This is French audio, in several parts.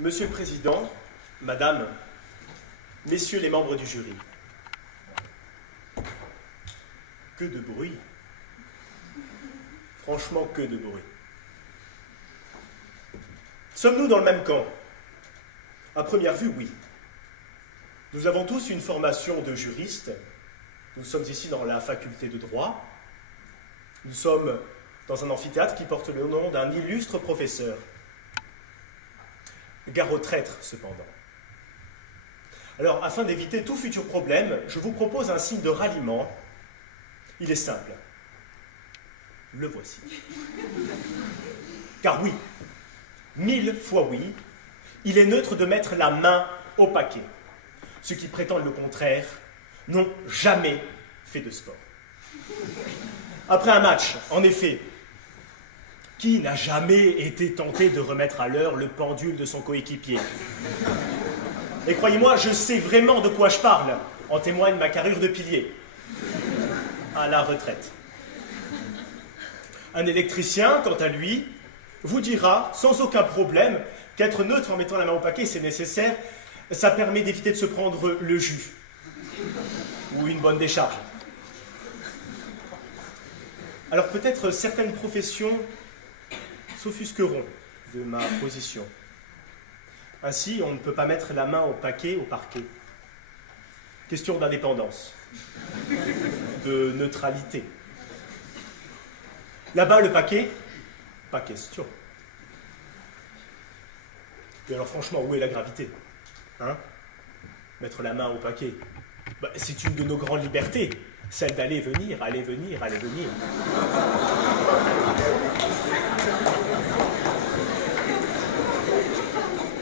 Monsieur le Président, Madame, Messieurs les membres du jury. Que de bruit. Franchement, que de bruit. Sommes-nous dans le même camp? À première vue, oui. Nous avons tous une formation de juristes. Nous sommes ici dans la faculté de droit. Nous sommes dans un amphithéâtre qui porte le nom d'un illustre professeur. Gare au traître, cependant. Alors, afin d'éviter tout futur problème, je vous propose un signe de ralliement. Il est simple. Le voici. Car oui, 1000 fois oui, il est neutre de mettre la main au paquet. Ceux qui prétendent le contraire n'ont jamais fait de sport. Après un match, en effet, qui n'a jamais été tenté de remettre à l'heure le pendule de son coéquipier? Et croyez-moi, je sais vraiment de quoi je parle, en témoigne ma carrure de pilier. À la retraite. Un électricien, quant à lui, vous dira sans aucun problème qu'être neutre en mettant la main au paquet, c'est nécessaire. Ça permet d'éviter de se prendre le jus ou une bonne décharge. Alors peut-être certaines professions s'offusqueront de ma position. Ainsi, on ne peut pas mettre la main au paquet au parquet. Question d'indépendance, de neutralité. Là-bas, le paquet, pas question. Et alors franchement, où est la gravité? Hein? Mettre la main au paquet, c'est une de nos grandes libertés, celle d'aller venir, aller venir, aller venir.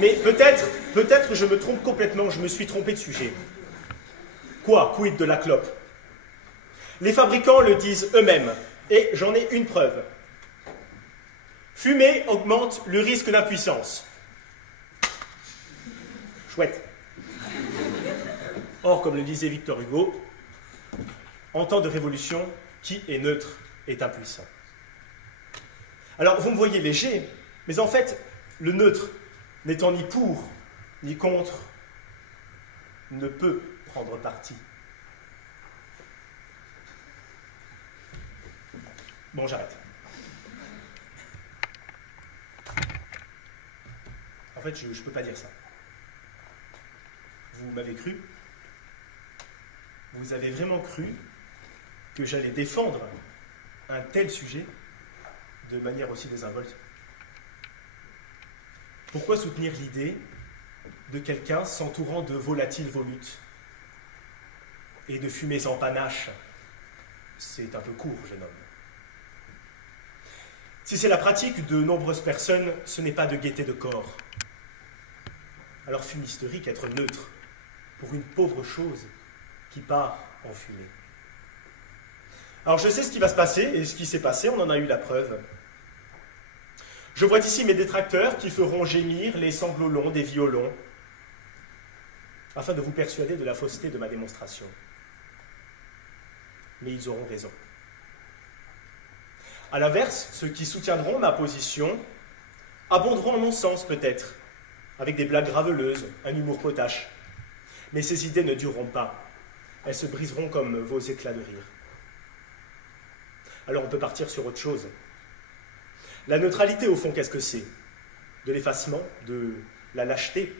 Mais peut-être je me trompe complètement, je me suis trompé de sujet. Quoi? Quid de la clope? Les fabricants le disent eux-mêmes, et j'en ai une preuve. Fumer augmente le risque d'impuissance. Chouette. Or, comme le disait Victor Hugo, en temps de révolution, qui est neutre est impuissant. Alors, vous me voyez léger, mais en fait, le neutre, n'étant ni pour, ni contre, ne peut prendre parti. Bon, j'arrête. En fait, je ne peux pas dire ça. Vous m'avez cru? Vous avez vraiment cru que j'allais défendre un tel sujet de manière aussi désinvolte? Pourquoi soutenir l'idée de quelqu'un s'entourant de volatiles volutes et de fumées en panache? C'est un peu court, jeune homme. Si c'est la pratique de nombreuses personnes, ce n'est pas de gaieté de corps. Alors fumisterie qu'être neutre pour une pauvre chose qui part en fumée. Alors je sais ce qui va se passer, et ce qui s'est passé, on en a eu la preuve. Je vois ici mes détracteurs qui feront gémir les sanglots longs des violons, afin de vous persuader de la fausseté de ma démonstration. Mais ils auront raison. À l'inverse, ceux qui soutiendront ma position abonderont en mon sens peut-être, avec des blagues graveleuses, un humour potache. Mais ces idées ne dureront pas. Elles se briseront comme vos éclats de rire. Alors on peut partir sur autre chose. La neutralité, au fond, qu'est-ce que c'est? De l'effacement, de la lâcheté.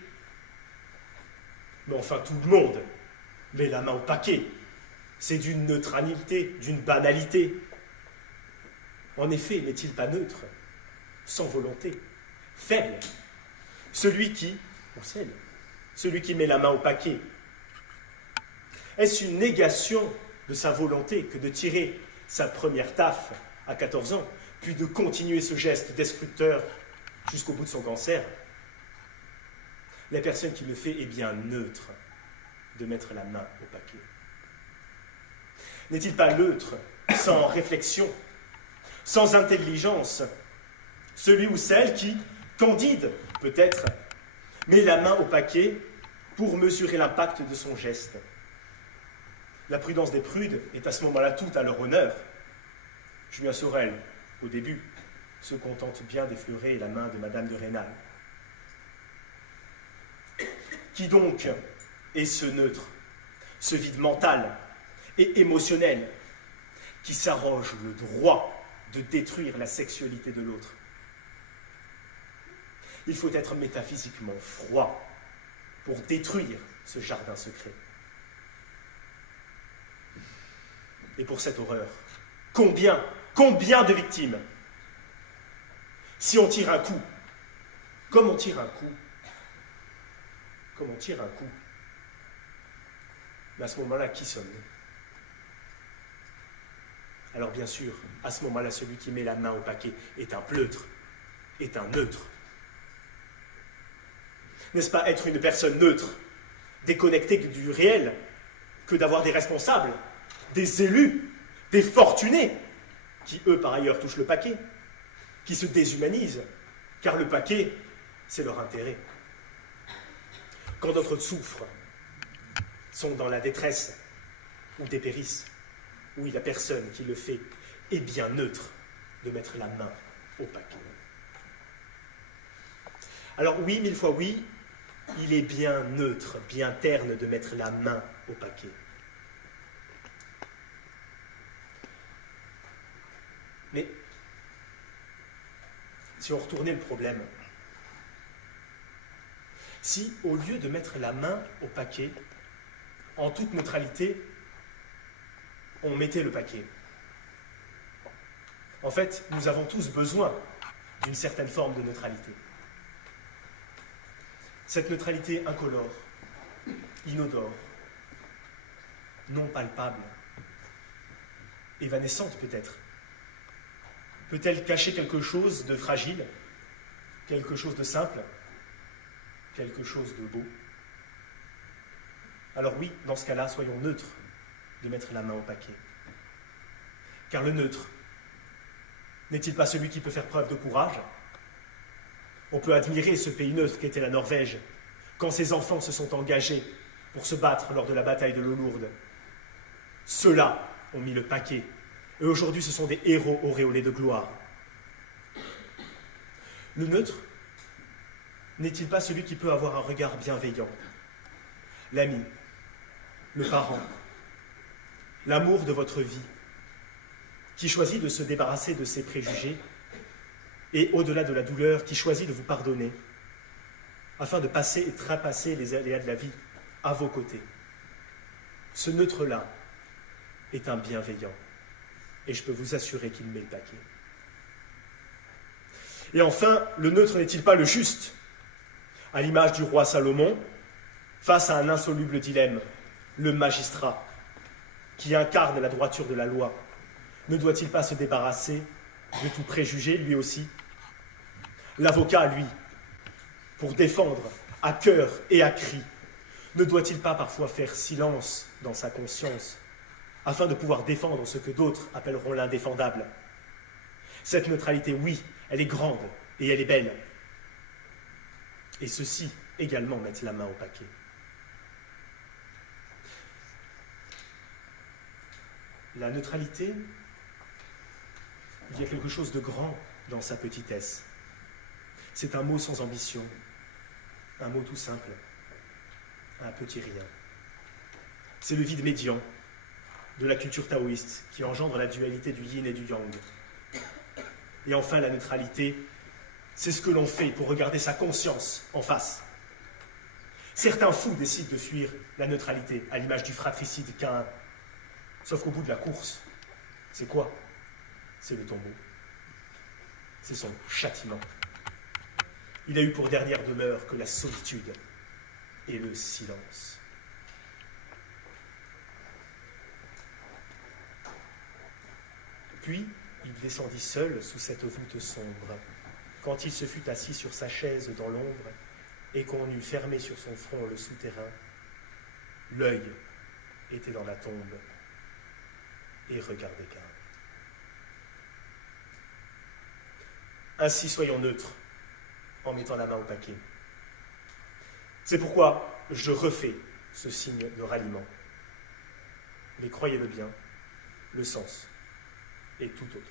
Mais enfin, tout le monde met la main au paquet. C'est d'une neutralité, d'une banalité. En effet, n'est-il pas neutre, sans volonté, faible? Celui qui, on sait, celui qui met la main au paquet. Est-ce une négation de sa volonté que de tirer sa première taffe à 14 ans, puis de continuer ce geste destructeur jusqu'au bout de son cancer? La personne qui le fait est bien neutre de mettre la main au paquet. N'est-il pas neutre, sans réflexion, sans intelligence, celui ou celle qui, candide peut-être, met la main au paquet pour mesurer l'impact de son geste? La prudence des prudes est à ce moment-là tout à leur honneur. Julien Sorel, au début, se contente bien d'effleurer la main de Madame de Rênal. Qui donc est ce neutre, ce vide mental et émotionnel qui s'arroge le droit de détruire la sexualité de l'autre? Il faut être métaphysiquement froid pour détruire ce jardin secret. Et pour cette horreur, combien de victimes? Si on tire un coup, comme on tire un coup, mais à ce moment-là, qui sommes-nous? Alors bien sûr, à ce moment-là, celui qui met la main au paquet est un pleutre, est un neutre. N'est-ce pas être une personne neutre, déconnectée du réel, que d'avoir des responsables, des élus, des fortunés, qui eux par ailleurs touchent le paquet, qui se déshumanisent, car le paquet, c'est leur intérêt. Quand d'autres souffrent, sont dans la détresse ou dépérissent, oui, la personne qui le fait est bien neutre de mettre la main au paquet. Alors oui, 1000 fois oui, il est bien neutre, bien terne de mettre la main au paquet. Mais si on retournait le problème, si au lieu de mettre la main au paquet, en toute neutralité, on mettait le paquet. En fait, nous avons tous besoin d'une certaine forme de neutralité. Cette neutralité incolore, inodore, non palpable, évanescente peut-être, peut-elle cacher quelque chose de fragile, quelque chose de simple, quelque chose de beau? Alors oui, dans ce cas-là, soyons neutres de mettre la main au paquet. Car le neutre, n'est-il pas celui qui peut faire preuve de courage? On peut admirer ce pays neutre qu'était la Norvège, quand ses enfants se sont engagés pour se battre lors de la bataille de l'eau lourde. Ceux-là ont mis le paquet, et aujourd'hui ce sont des héros auréolés de gloire. Le neutre, n'est-il pas celui qui peut avoir un regard bienveillant? L'ami, le parent, l'amour de votre vie, qui choisit de se débarrasser de ses préjugés et, au-delà de la douleur, qui choisit de vous pardonner, afin de passer et trapasser les aléas de la vie à vos côtés. Ce neutre-là est un bienveillant, et je peux vous assurer qu'il met le paquet. Et enfin, le neutre n'est-il pas le juste? À l'image du roi Salomon, face à un insoluble dilemme, le magistrat, qui incarne la droiture de la loi, ne doit-il pas se débarrasser de tout préjugé, lui aussi? L'avocat, lui, pour défendre à cœur et à cri, ne doit-il pas parfois faire silence dans sa conscience, afin de pouvoir défendre ce que d'autres appelleront l'indéfendable? Cette neutralité, oui, elle est grande et elle est belle. Et ceux-ci également mettent la main au paquet. La neutralité, il y a quelque chose de grand dans sa petitesse. C'est un mot sans ambition, un mot tout simple, un petit rien. C'est le vide médian de la culture taoïste qui engendre la dualité du yin et du yang. Et enfin, la neutralité, c'est ce que l'on fait pour regarder sa conscience en face. Certains fous décident de fuir la neutralité, à l'image du fratricide Caïn. Sauf qu'au bout de la course, c'est quoi? C'est le tombeau. C'est son châtiment. Il a eu pour dernière demeure que la solitude et le silence. Puis, il descendit seul sous cette voûte sombre, quand il se fut assis sur sa chaise dans l'ombre et qu'on eut fermé sur son front le souterrain. L'œil était dans la tombe et regardait Caïn. Ainsi soyons neutres en mettant la main au paquet. C'est pourquoi je refais ce signe de ralliement. Mais croyez-le bien, le sens est tout autre.